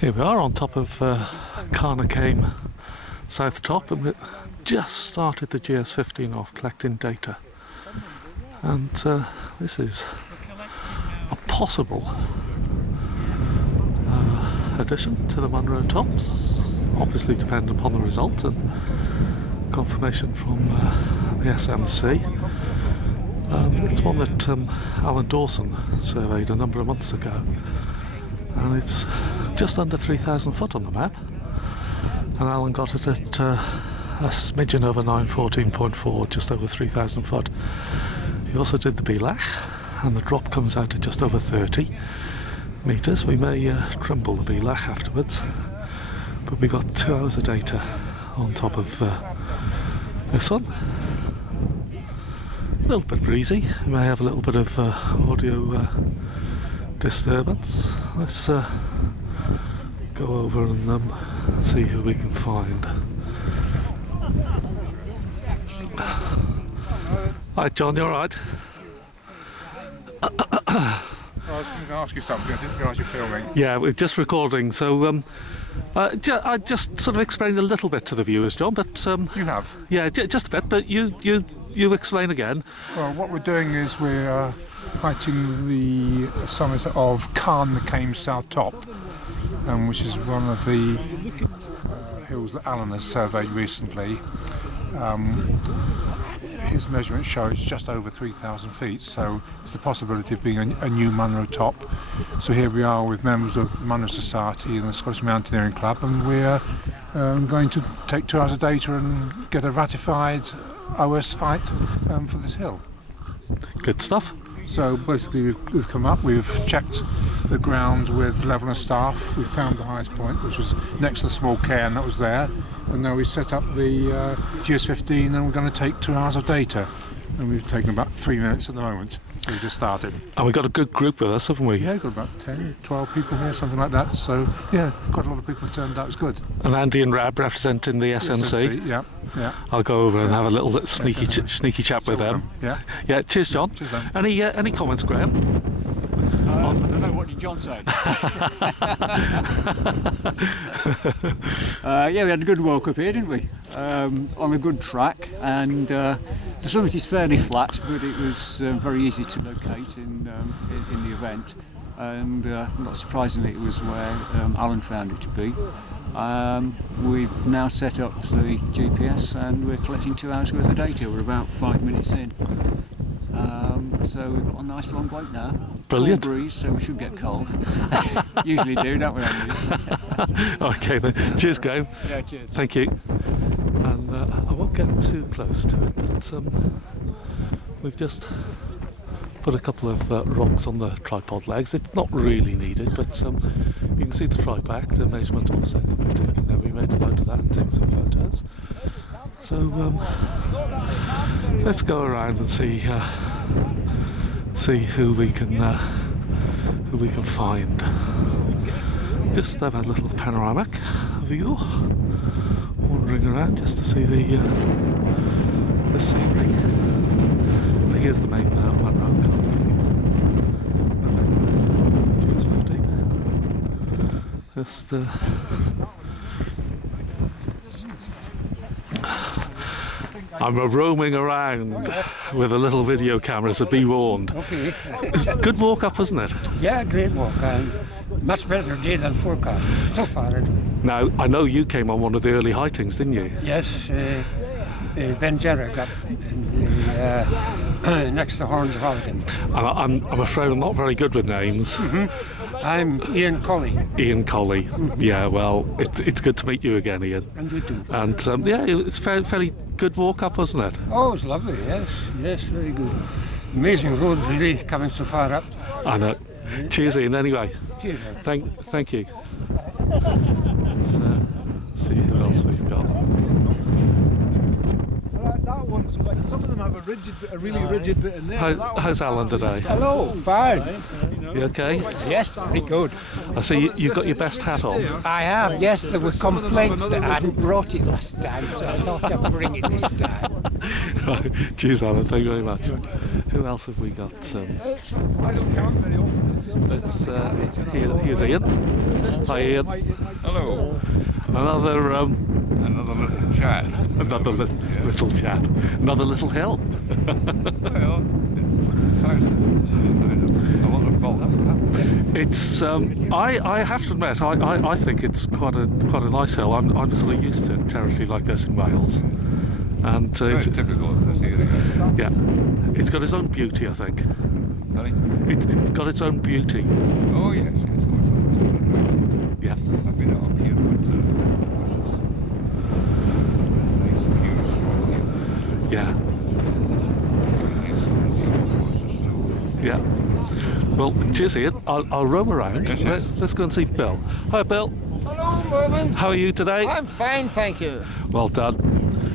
Here we are on top of Coire nan South Top, and we just started the GS15 off collecting data, and this is a possible addition to the Munro tops, obviously dependent upon the result and confirmation from the SMC. It's one that Alan Dawson surveyed a number of months ago, and it's just under 3,000 foot on the map, and Alan got it at a smidgen over 914.4, just over 3,000 foot. He also did the Mullach, and the drop comes out at just over 30 metres. We may trimble the Mullach afterwards, but we got 2 hours of data on top of this one. A little bit breezy, we may have a little bit of audio disturbance. Let's go over and see who we can find. Hi John, you alright? I was going to ask you something, I didn't realise you're filming. Yeah, we're just recording, so I just sort of explained a little bit to the viewers, John, but... You have? Yeah, just a bit, but you explain again. Well, what we're doing is we're hiking the summit of Coire nan South Top, which is one of the hills that Alan has surveyed recently. His measurements show it's just over 3,000 feet, so it's the possibility of being a new Munro top. So here we are with members of the Ordnance Society and the Scottish Mountaineering Club, and we're going to take 2 hours of data and get a ratified OS height for this hill. Good stuff. So basically we've come up, we've checked the ground with level and staff, we've found the highest point, which was next to the small cairn that was there, and now we've set up the GS15 and we're going to take 2 hours of data, and we've taken about 3 minutes at the moment, so we just started. And we've got a good group with us, haven't we? Yeah, we've got about 10, 12 people here, something like that, so yeah, quite a lot of people turned out, it was good. And Andy and Rab representing the SMC. Yeah. I'll go over and have a little sneaky chat with them. Yeah. Cheers, John. Cheers, then. Any comments, Graham? I don't know, what did John say? Yeah, we had a good walk up here, didn't we? On a good track, and the summit is fairly flat, but it was very easy to locate in the event, and not surprisingly it was where Alan found it to be. We've now set up the GPS and we're collecting 2 hours worth of data. We're about 5 minutes in. So we've got a nice long wait now. Brilliant. Cool breeze, so we should get cold. Usually do, don't we, on these? Okay then. Cheers, Graham. Yeah, cheers. Thank you. And I won't get too close to it, but we've just put a couple of rocks on the tripod legs. It's not really needed, but you can see the tri-back, the measurement offset that we've taken there. We made a note of that and take some photos. So let's go around and see who we can find. Just have a little panoramic view, wandering around just to see the scenery. And here's the main Munro kind of thing. And then GS15. Just I'm roaming around with a little video camera, so be warned. Okay. It's a good walk up, isn't it? Yeah, great walk. Much better day than forecast so far. Anyway. Now, I know you came on one of the early hightings, didn't you? Yes, Ben Jarrett up in next to Horns of Albion. I'm afraid I'm not very good with names. Mm-hmm. I'm Ian Colley. Ian Colley. Mm-hmm. Yeah, well, it's good to meet you again, Ian. And you too. And yeah, it's fairly good walk up, wasn't it? Oh, it was lovely. Yes, very good. Amazing roads, really, coming so far up. I know. Cheers, Ian. Anyway. Cheers. Thank you. Let's see who else we've got. that one's quite. Some of them have a really rigid bit in there. How's Alan today? Hello, fine. You okay? Yes, very good. I see you've got your best hat on. I have, yes, there were complaints that I hadn't brought it last time, so I thought I'd bring it this time. Right. Cheers, Alan. Thank you very much. Who else have we got? I don't count very often. It's just Here's Ian. Hi, Ian. Hello. Another Another little chat. little chat. Another little hill. Well, it's the size of a lot of bolts. It's I have to admit I think it's quite a nice hill. I'm sort of used to territory like this in Wales, and Very it's, typical of this area. yeah, it's got its own beauty. I think Sorry? it's got its own beauty. Oh yes, yes. Oh, Yeah, I've been up here, but nice views from here. yeah, Nice. yeah. Well, cheers, Ian. I'll roam around. Yes, yes. Let's go and see Bill. Hi, Bill. Hello, Mervyn. How are you today? I'm fine, thank you. Well done.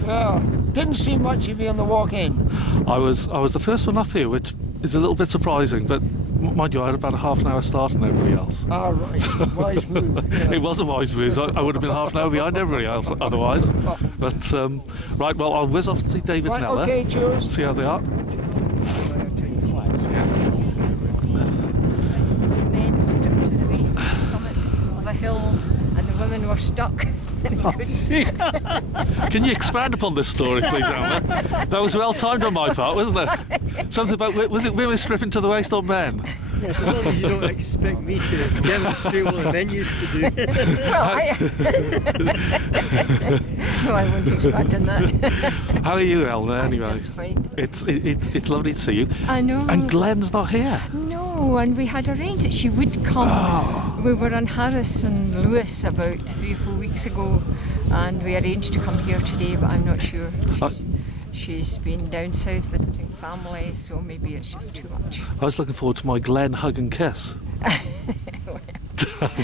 Yeah, didn't see much of you on the walk in. I was the first one up here, which is a little bit surprising, but mind you, I had about a half an hour start on everybody else. Ah, right. Wise move. Yeah. It was a wise move. I would have been half an hour behind everybody else otherwise. But right, well, I'll whiz off and see David Right, Neller. okay, cheers. See how they are. Men stood to the base of the summit of a hill and the women were stuck. Can you expand upon this story, please, Alan? That was well timed on my part, wasn't it? Something about, was it women stripping to the waist on men? Yeah, as long as you don't expect me to demonstrate what the men used to do. No, I won't expand on that. How are you, Eleanor, anyway? Just fine. It's lovely to see you. I know. And Glenn's not here. No, and we had arranged that she would come. Oh. We were on Harris and Lewis about 3 or 4 weeks ago, and we arranged to come here today, but I'm not sure. She's been down south visiting family, so maybe it's just too much. I was looking forward to my Glenn hug and kiss.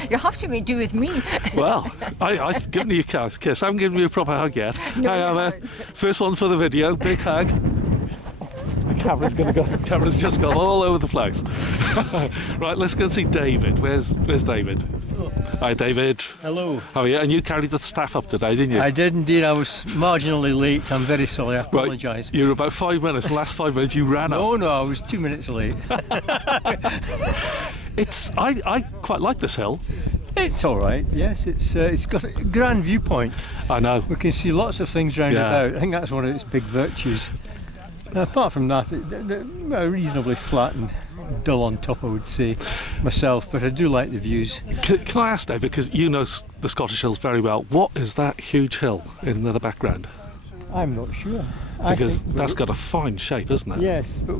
You have to make do with me. Well, I've given you a kiss. I haven't given you a proper hug yet. No, Hang on you there. haven't. First one for the video. Big hug. The camera's going to go. The camera's just gone all over the place. Right, let's go and see David. Where's David? Hi, David. Hello. How are you? And you carried the staff up today, didn't you? I did indeed. I was marginally late. I'm very sorry. I apologise. Right, you were about 5 minutes. The last 5 minutes you ran up. No, I was 2 minutes late. I quite like this hill. It's all right. Yes, it's got a grand viewpoint. I know. We can see lots of things round Yeah. about. I think that's one of its big virtues. Apart from that, they're reasonably flat and dull on top, I would say myself. But I do like the views. Can I ask, David, because you know the Scottish hills very well, what is that huge hill in the background? I'm not sure. Because I think that's got a fine shape, isn't it? yes, but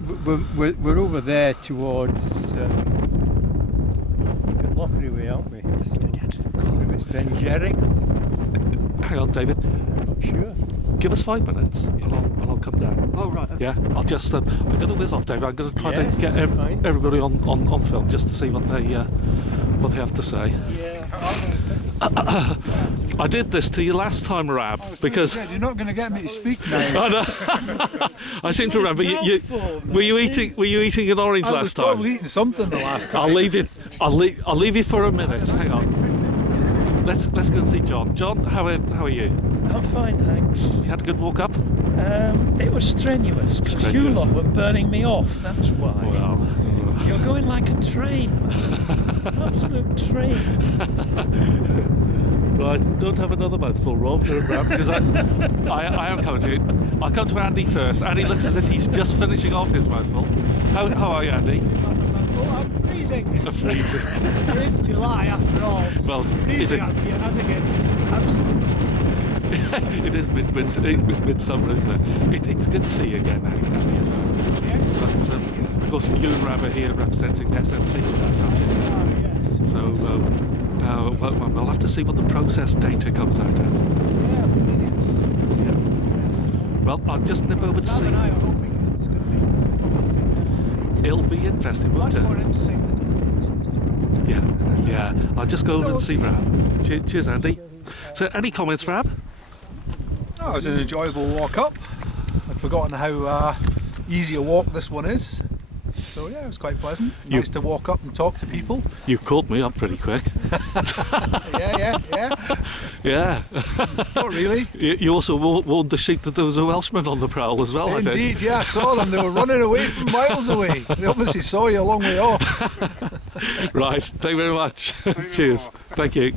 we're over there towards Lockery way, aren't we? It's Benjerrick. Hang on, David. Not sure. Give us 5 minutes and I'll come down. Oh right. Yeah, I'll just I'm going to whiz off, David. I'm going to try Yes, to get fine. everybody on film just to see what they have to say. Yeah. I did this to you last time, Rab, because you're not going to get me to speak now. I know. I seem to remember were you eating an orange I was last time? probably eating something the last time. I'll leave you for a minute. Hang on. Let's go and see John. John, how are you? I'm fine, thanks. You had a good walk up? It was strenuous because you Strenuous. lot were burning me off, that's why. Well, You're going like a train, man. Absolute train. right, don't have another mouthful, Rob, because I am coming to you. I'll come to Andy first. Andy looks as if he's just finishing off his mouthful. How are you, Andy? Oh, I'm freezing. Freezing. It is July after all. So Well, freezing is it- up here as against absolute. It is midsummer, isn't it? It's good to see you again, Andy. Yes. But, of course, you and Rab are here representing SNC. Yes. So we'll have to see what the process data comes out at. Yeah, really interesting to see. Well, I'll just nip over to Sam and I see. are hoping it's going to be It'll be interesting, won't much it? more interesting than Yeah. I'll just go over and see Rab. Cheers, Andy. So, any comments, Rab? Oh, it was an enjoyable walk up. I'd forgotten how easy a walk this one is. So yeah, it was quite pleasant. Nice to walk up and talk to people. You caught me up pretty quick. Yeah. Yeah. Not really. You also warned the sheep that there was a Welshman on the prowl as well, I think. Indeed, yeah, I saw them. They were running away from miles away. They obviously saw you a long way off. Right, thank you very much. Cheers. Thank you.